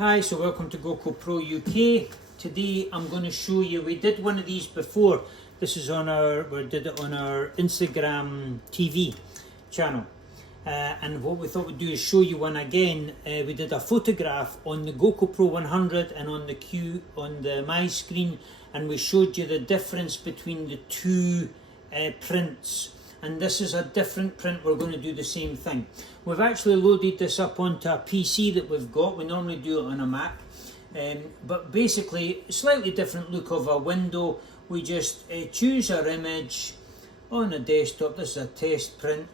Hi, so welcome to GOCCOPRO UK. Today I'm going to show you, we did one of these before. This is on we did it on our Instagram TV channel. And what we thought we'd do is show you one again. We did a photograph on the GOCCOPRO 100 and on the MiScreen, and we showed you the difference between the two prints. And this is a different print. We're going to do the same thing. We've actually loaded this up onto a PC that we've got. We normally do it on a Mac, but basically slightly different look of a window. We just choose our image on a desktop. This is a test print.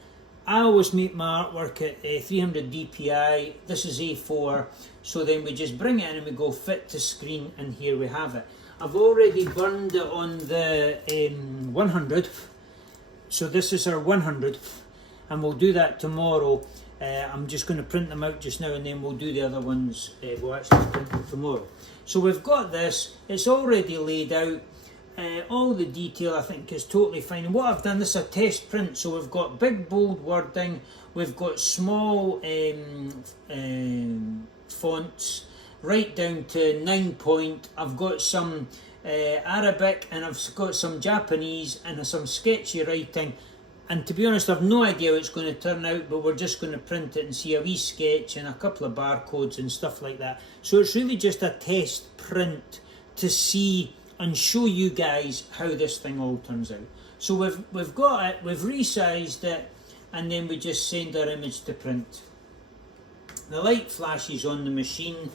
I always make my artwork at 300 dpi. This is A4, so then we just bring it in and we go fit to screen, and here we have it. I've already burned it on the 100. So this is our 100, and we'll do that tomorrow. I'm just going to print them out just now, and then we'll do the other ones. We'll actually print them tomorrow. So we've got this. It's already laid out. All the detail I think is totally fine. And what I've done, this is a test print. So we've got big bold wording. We've got small fonts right down to 9 point. I've got some Arabic, and I've got some Japanese and some sketchy writing, and to be honest I've no idea how it's going to turn out, but we're just going to print it and see a wee sketch and a couple of barcodes and stuff like that. So it's really just a test print to see and show you guys how this thing all turns out. So we've got it, we've resized it, and then we just send our image to print. The light flashes on the machine.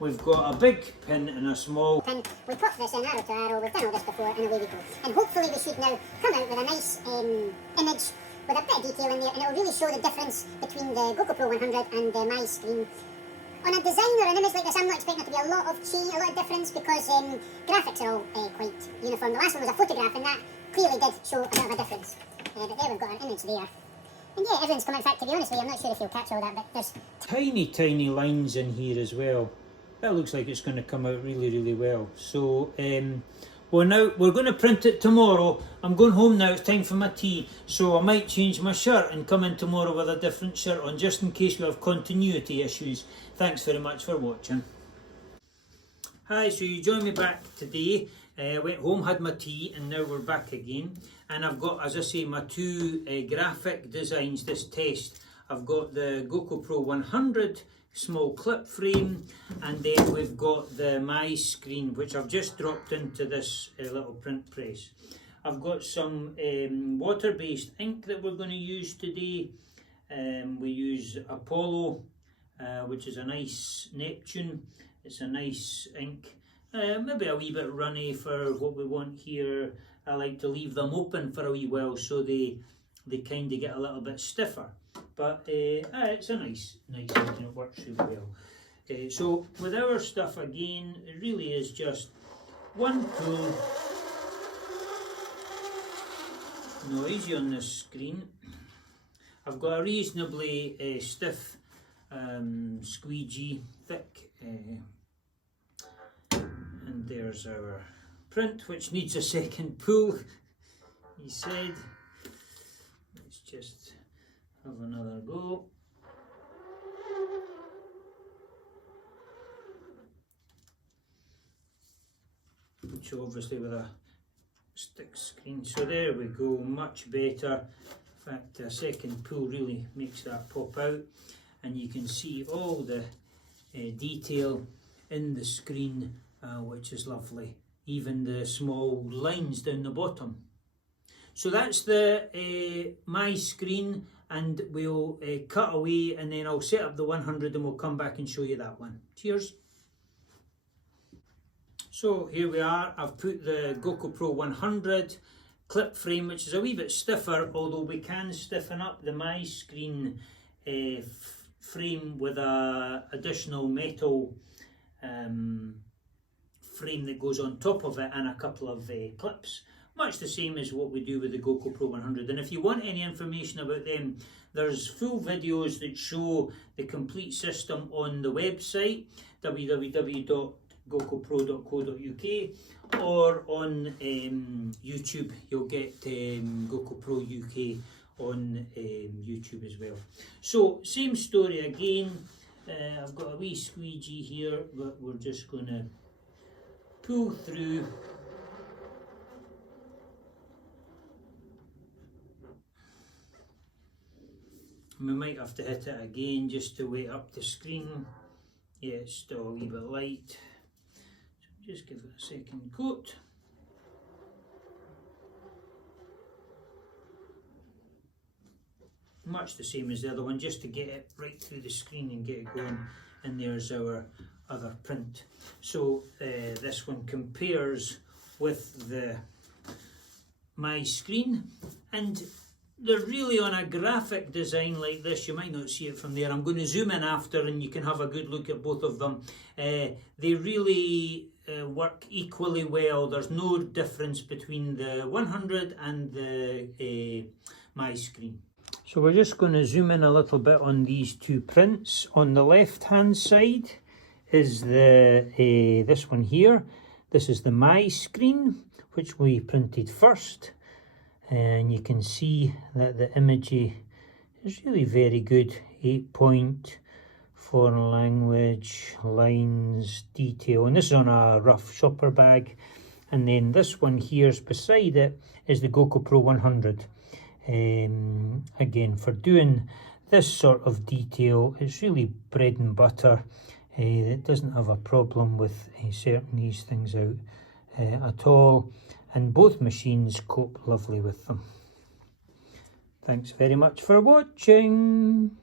We've got a big pin and a small pin. We put this in arrow to arrow. We've done all this before, and away we go. And hopefully we should now come out with a nice image with a bit of detail in there, and it will really show the difference between the GOCCOPRO 100 and the MiScreen. On a design or an image like this, I'm not expecting there to be a lot of change, a lot of difference, because graphics are all quite uniform. The last one was a photograph, and that clearly did show a bit of a difference. But there we've got an image there. And yeah, everything's come out. In fact, to be honest with you, I'm not sure if you'll catch all that, but there's tiny lines in here as well. That looks like it's going to come out really well. So we're going to print it tomorrow. I'm going home now, it's time for my tea, so I might change my shirt and come in tomorrow with a different shirt on, just in case we have continuity issues. Thanks very much for watching. Hi, so you joined me back today. Went home, had my tea, and now we're back again. And I've got, as I say, my two graphic designs, this test. I've got the GOCCOPRO 100 small clip frame, and then we've got the MiScreen, which I've just dropped into this little print press. I've got some water-based ink that we're going to use today. We use Apollo, which is a nice Neptune. It's a nice ink. Maybe a wee bit runny for what we want here. I like to leave them open for a wee while so they kind of get a little bit stiffer. But it's a nice ink, and it works really well. So with our stuff again, it really is just one pull. No, easy on this screen. I've got a reasonably stiff squeegee, thick. And there's our print, which needs a second pull, he said. Let's just have another go. Which obviously with a stick screen. So there we go, much better. In fact, a second pull really makes that pop out, and you can see all the detail in the screen, which is lovely. Even the small lines down the bottom. So that's the MiScreen, and we'll cut away, and then I'll set up the 100 and we'll come back and show you that one. Cheers. So here we are. I've put the GOCCOPRO 100 clip frame, which is a wee bit stiffer, although we can stiffen up the MiScreen frame with a additional metal frame that goes on top of it, and a couple of clips, much the same as what we do with the GOCCOPRO 100. And if you want any information about them, there's full videos that show the complete system on the website www.goccopro.co.uk, or on YouTube. You'll get GOCCOPRO UK on YouTube as well. So same story again. I've got a wee squeegee here, but we're just going to pull through. We might have to hit it again just to wake up the screen. Yeah, it's still a wee bit light. So just give it a second coat. Much the same as the other one, just to get it right through the screen and get it going. And there's our other print. So this one compares with the MiScreen, and they're really on a graphic design like this. You might not see it from there. I'm going to zoom in after and you can have a good look at both of them. They really work equally well. There's no difference between the 100 and the MiScreen. So we're just going to zoom in a little bit on these two prints. On the left hand side is the this one here. This is the MiScreen, which we printed first. And you can see that the imagery is really very good. 8-point, foreign language, lines, detail. And this is on a rough shopper bag. And then this one here's beside it is the GOCCOPRO 100. Again, for doing this sort of detail, it's really bread and butter. It doesn't have a problem with sorting these things out at all. And both machines cope lovely with them. Thanks very much for watching.